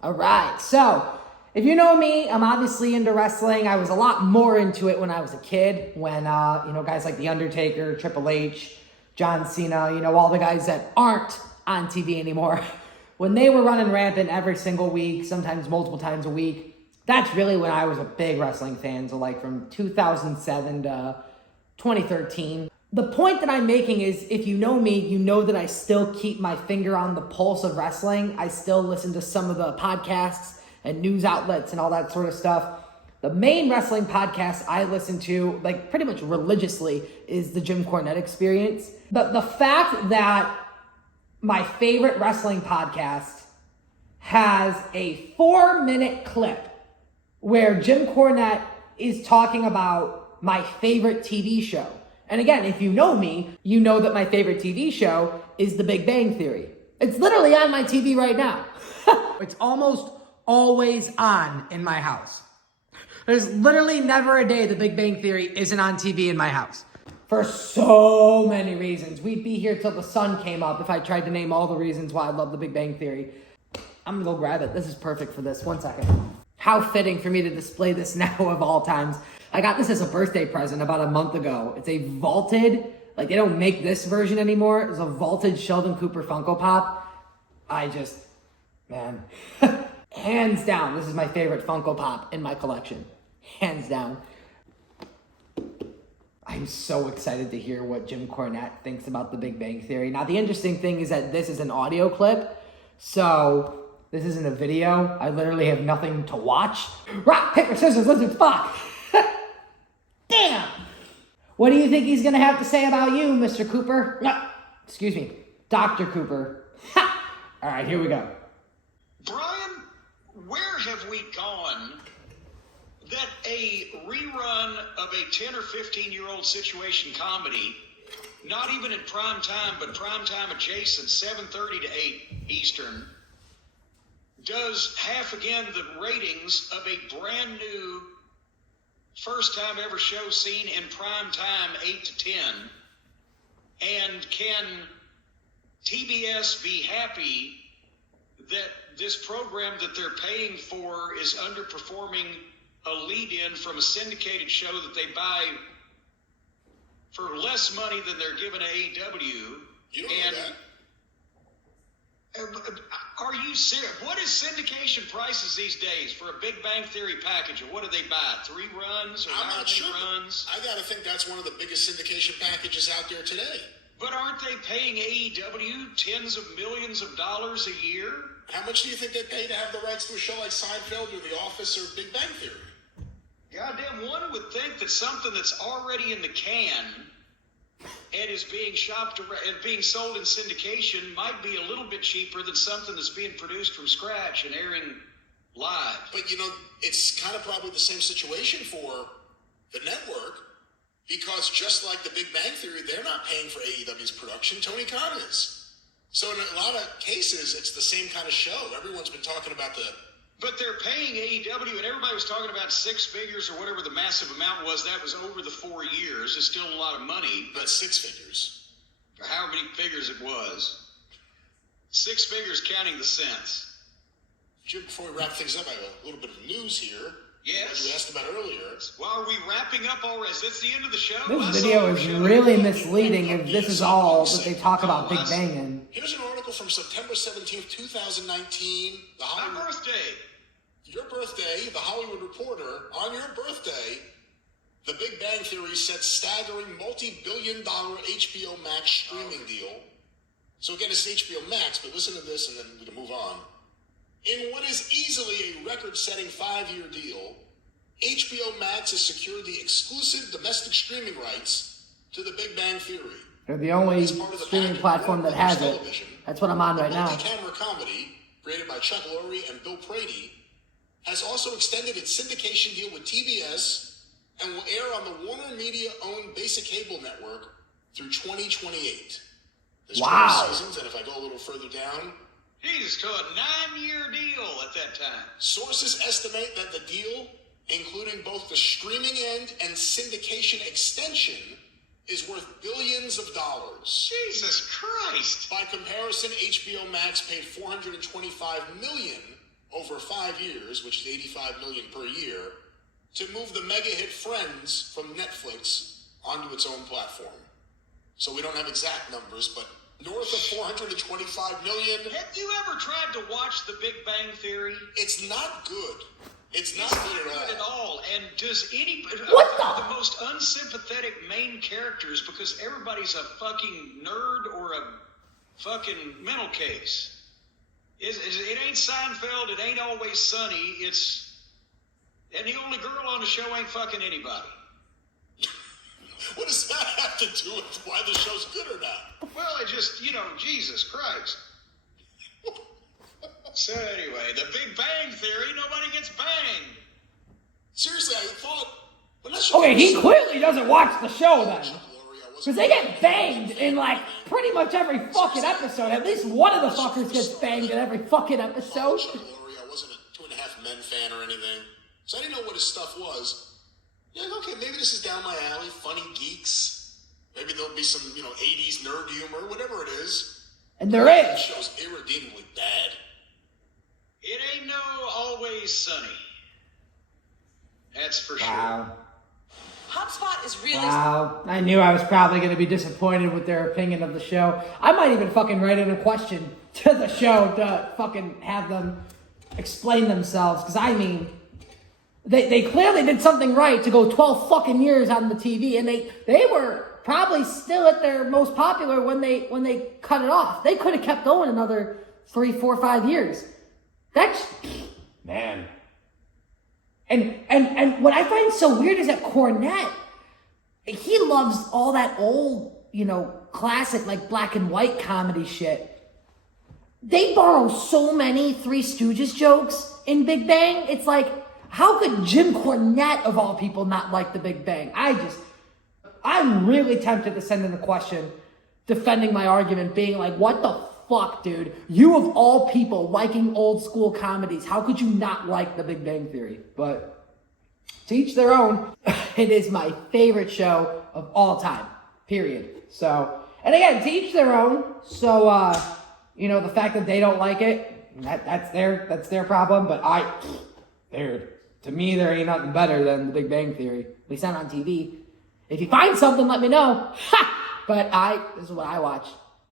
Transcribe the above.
All right, so if you know me, I'm obviously into wrestling. I was a lot more into it when I was a kid, when, guys like The Undertaker, Triple H, John Cena, all the guys that aren't on TV anymore, when they were running rampant every single week, sometimes multiple times a week, that's really when I was a big wrestling fan, so like from 2007 to 2013. The point that I'm making is, if you know me, you know that I still keep my finger on the pulse of wrestling. I still listen to some of the podcasts and news outlets and all that sort of stuff. The main wrestling podcast I listen to, like pretty much religiously, is the Jim Cornette Experience. The fact that my favorite wrestling podcast has a 4-minute clip where Jim Cornette is talking about my favorite TV show. And again, if you know me, you know that my favorite TV show is The Big Bang Theory. It's literally on my TV right now. It's almost always on in my house. There's literally never a day The Big Bang Theory isn't on TV in my house. For so many reasons. We'd be here till the sun came up if I tried to name all the reasons why I love The Big Bang Theory. I'm gonna go grab it. This is perfect for this. 1 second. How fitting for me to display this now of all times. I got this as a birthday present about a month ago. It's a vaulted, like they don't make this version anymore. It's a vaulted Sheldon Cooper Funko Pop. Man. Hands down, this is my favorite Funko Pop in my collection. Hands down. I'm so excited to hear what Jim Cornette thinks about The Big Bang Theory. Now, the interesting thing is that this is an audio clip, so this isn't a video. I literally have nothing to watch. Rock, paper, scissors, lizard, fuck. Damn! What do you think he's gonna have to say about you, Mr. Cooper? No, excuse me, Dr. Cooper. Ha! All right, here we go. Brian, where have we gone that a rerun of a 10 or 15-year-old situation comedy, not even in prime time, but prime time adjacent, 7:30 to 8 Eastern, does half again the ratings of a brand new first time ever show seen in prime time, 8 to 10? And can TBS be happy that this program that they're paying for is underperforming a lead-in from a syndicated show that they buy for less money than they're giving AEW? You don't know that. Are you serious? What is syndication prices these days for a Big Bang Theory package? Or what do they buy? 3 runs or I'm not sure. runs? I gotta think that's one of the biggest syndication packages out there today. But aren't they paying AEW tens of millions of dollars a year? How much do you think they pay to have the rights to a show like Seinfeld or The Office or Big Bang Theory? Goddamn, one would think that something that's already in the can and is being shopped and being sold in syndication might be a little bit cheaper than something that's being produced from scratch and airing live. But it's kind of probably the same situation for the network, because just like the Big Bang Theory, they're not paying for AEW's production. Tony Khan is. So in a lot of cases, it's the same kind of show. Everyone's been talking about But they're paying AEW, and everybody was talking about 6 figures or whatever the massive amount was. That was over the 4 years. It's still a lot of money. But 6 figures. For how many figures it was. 6 figures counting the cents. Jim, before we wrap things up, I have a little bit of news here. Yes. You asked about earlier. Well, are we wrapping up already? Is this the end of the show? This video is really misleading if this is all that they talk about Big Bang in. Here's an article from September 17th, 2019. My birthday. Your birthday, the Hollywood Reporter, on your birthday, The Big Bang Theory sets staggering multi-billion-dollar HBO Max streaming deal. So again, it's HBO Max, but listen to this and then we can move on. In what is easily a record-setting 5-year deal, HBO Max has secured the exclusive domestic streaming rights to The Big Bang Theory. They're the only streaming platform that has it. That's what I'm on right now. The multi-camera comedy, created by Chuck Lorre and Bill Prady, has also extended its syndication deal with TBS and will air on the Warner Media-owned basic cable network through 2028. There's 20 seasons, and if I go a little further down, Jesus, to a 9-year deal at that time. Sources estimate that the deal, including both the streaming end and syndication extension, is worth billions of dollars. Jesus Christ. By comparison, HBO Max paid $425 million over 5 years, which is $85 million per year, to move the mega hit Friends from Netflix onto its own platform. So we don't have exact numbers, but north of $425 million. Have you ever tried to watch The Big Bang Theory? It's not good. It's not good at all. And does any What the most unsympathetic main characters, because everybody's a fucking nerd or a fucking mental case. It ain't Seinfeld. It ain't Always Sunny. And the only girl on the show ain't fucking anybody. What does that have to do with why the show's good or not? Well, it just, Jesus Christ. So anyway, The Big Bang Theory, nobody gets banged. Seriously, I thought... Okay, he clearly doesn't watch the show then. Because they get banged in like pretty much every fucking episode. At least one of the fuckers gets banged in every fucking episode. I wasn't a 2.5 Men fan or anything. So I didn't know what his stuff was. Yeah, okay, maybe this is down my alley. Funny geeks. Maybe there'll be some, 80s nerd humor, whatever it is. And there The is. show's irredeemably bad. It ain't no Always Sunny. That's for Wow. HubSpot is really... Wow. I knew I was probably going to be disappointed with their opinion of the show. I might even fucking write in a question to the show to fucking have them explain themselves. Because I mean, they clearly did something right to go 12 fucking years on the TV. And they were probably still at their most popular when they cut it off. They could have kept going another 3, 4, 5 years. That's... Man... And what I find so weird is that Cornette, he loves all that old, classic, like black and white comedy shit. They borrow so many Three Stooges jokes in Big Bang. It's like, how could Jim Cornette, of all people, not like the Big Bang? I'm really tempted to send in a question defending my argument, being like, what the fuck, dude? You of all people liking old school comedies, how could you not like The Big Bang Theory? But to each their own. It is my favorite show of all time, period. So, and again, to each their own. So, the fact that they don't like it, that's their problem. But to me, there ain't nothing better than The Big Bang Theory. At least not on TV. If you find something, let me know. But this is what I watch.